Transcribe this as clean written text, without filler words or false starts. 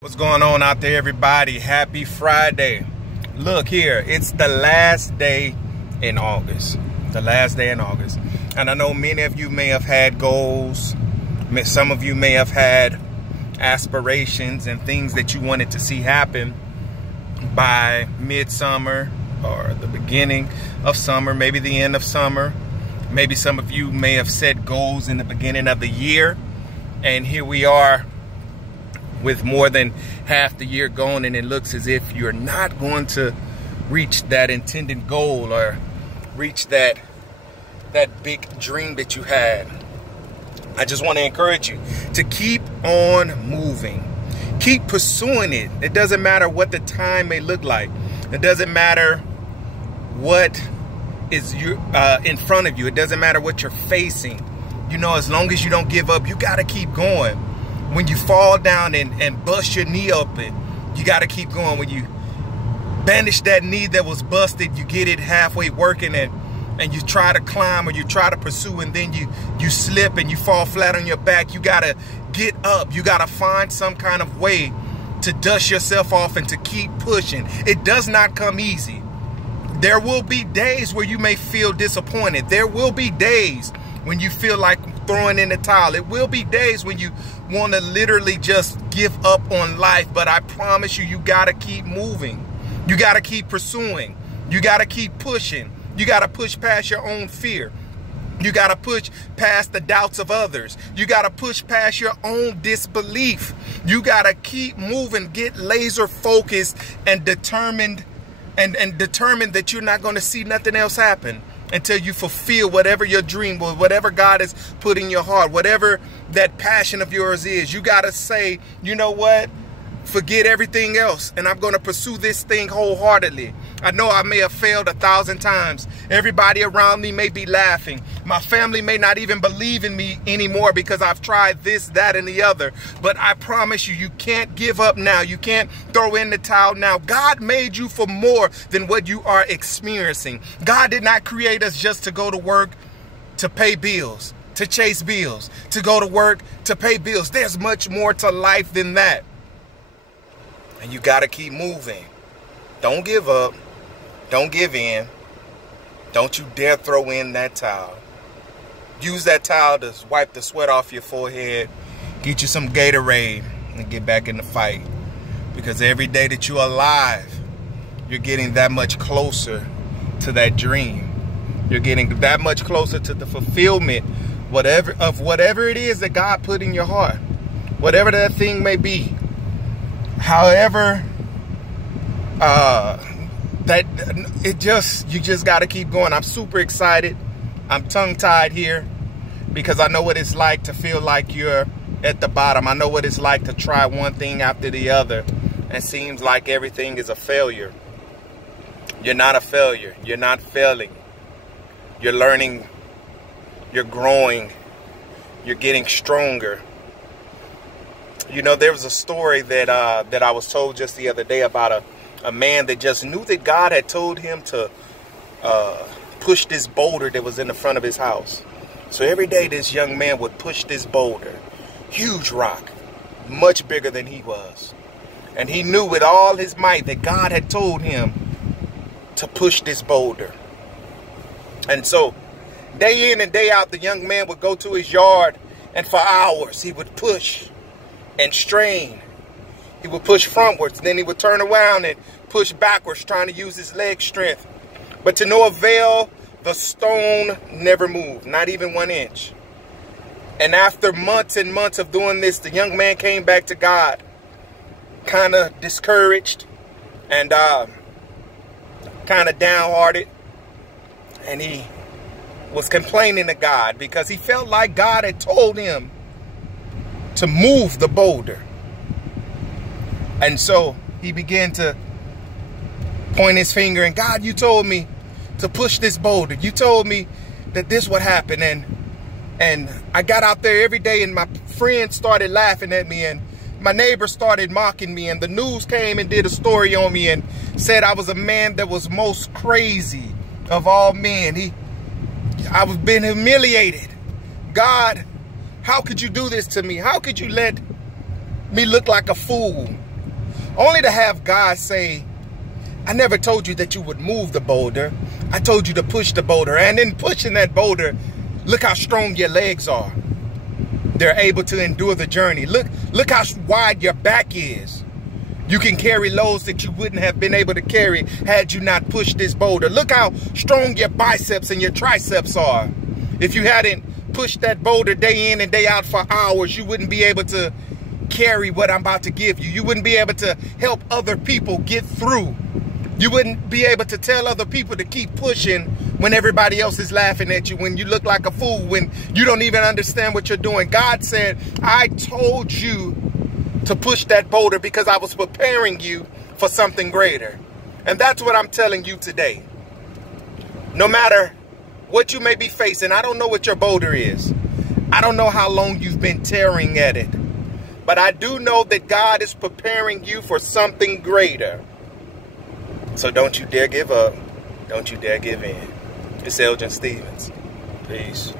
What's going on out there, everybody? Happy Friday. Look here, it's the last day in August. The last day in August. And I know many of you may have had goals. Some of you may have had aspirations and things that you wanted to see happen by midsummer or the beginning of summer, maybe the end of summer. Maybe some of you may have set goals in the beginning of the year. And here we are with more than half the year gone, and it looks as if you're not going to reach that intended goal or reach that big dream that you had. I just want to encourage you to keep on moving. Keep pursuing it. It doesn't matter what the time may look like. It doesn't matter what is in front of you. It doesn't matter what you're facing. You know, as long as you don't give up, you got to keep going. When you fall down and bust your knee open, you got to keep going. When you bandage that knee that was busted, you get it halfway working and you try to climb or you try to pursue, and then you slip and you fall flat on your back. You got to get up. You got to find some kind of way to dust yourself off and to keep pushing. It does not come easy. There will be days where you may feel disappointed. There will be days when you feel like throwing in the towel. It will be days when you want to literally just give up on life. But I promise you, you got to keep moving. You got to keep pursuing. You got to keep pushing. You got to push past your own fear. You got to push past the doubts of others. You got to push past your own disbelief. You got to keep moving, get laser focused and determined and determined that you're not going to see nothing else happen until you fulfill whatever your dream was, whatever God has put in your heart, whatever that passion of yours is. You got to say, you know what? Forget everything else, and I'm going to pursue this thing wholeheartedly. I know I may have failed 1,000 times. Everybody around me may be laughing. My family may not even believe in me anymore because I've tried this, that, and the other. But I promise you, you can't give up now. You can't throw in the towel now. God made you for more than what you are experiencing. God did not create us just to go to work to pay bills, to chase bills, to go to work to pay bills. There's much more to life than that. And you got to keep moving. Don't give up. Don't give in. Don't you dare throw in that towel. Use that towel to wipe the sweat off your forehead. Get you some Gatorade and get back in the fight. Because every day that you're alive, you're getting that much closer to that dream. You're getting that much closer to the fulfillment of whatever it is that God put in your heart. Whatever that thing may be. However, you just got to keep going. I'm super excited. I'm tongue-tied here because I know what it's like to feel like you're at the bottom. I know what it's like to try one thing after the other and seems like everything is a failure. You're not a failure. You're not failing. You're learning. You're growing. You're getting stronger. You know, there was a story that I was told just the other day about a man that just knew that God had told him to push this boulder that was in the front of his house. So every day this young man would push this boulder, huge rock, much bigger than he was. And he knew with all his might that God had told him to push this boulder. And so day in and day out, the young man would go to his yard, and for hours he would push and strain. He would push frontwards, then he would turn around and push backwards, trying to use his leg strength. But to no avail, the stone never moved, not even 1 inch. And after months and months of doing this, the young man came back to God, kind of discouraged and kind of downhearted. And he was complaining to God because he felt like God had told him to move the boulder. And so he began to point his finger, and God, you told me to push this boulder. You told me that this would happen. And I got out there every day, and my friends started laughing at me, and my neighbors started mocking me, and the news came and did a story on me and said I was a man that was most crazy of all men. I was being humiliated. God, how could you do this to me? How could you let me look like a fool? Only to have God say, I never told you that you would move the boulder. I told you to push the boulder. And in pushing that boulder, look how strong your legs are. They're able to endure the journey. Look how wide your back is. You can carry loads that you wouldn't have been able to carry had you not pushed this boulder. Look how strong your biceps and your triceps are. If you hadn't pushed that boulder day in and day out for hours, you wouldn't be able to carry what I'm about to give you. You wouldn't be able to help other people get through. You wouldn't be able to tell other people to keep pushing when everybody else is laughing at you, when you look like a fool, when you don't even understand what you're doing. God said, I told you to push that boulder because I was preparing you for something greater. And that's what I'm telling you today. No matter what you may be facing, I don't know what your boulder is. I don't know how long you've been tearing at it. But I do know that God is preparing you for something greater. So don't you dare give up. Don't you dare give in. It's Elgin Stevens. Peace.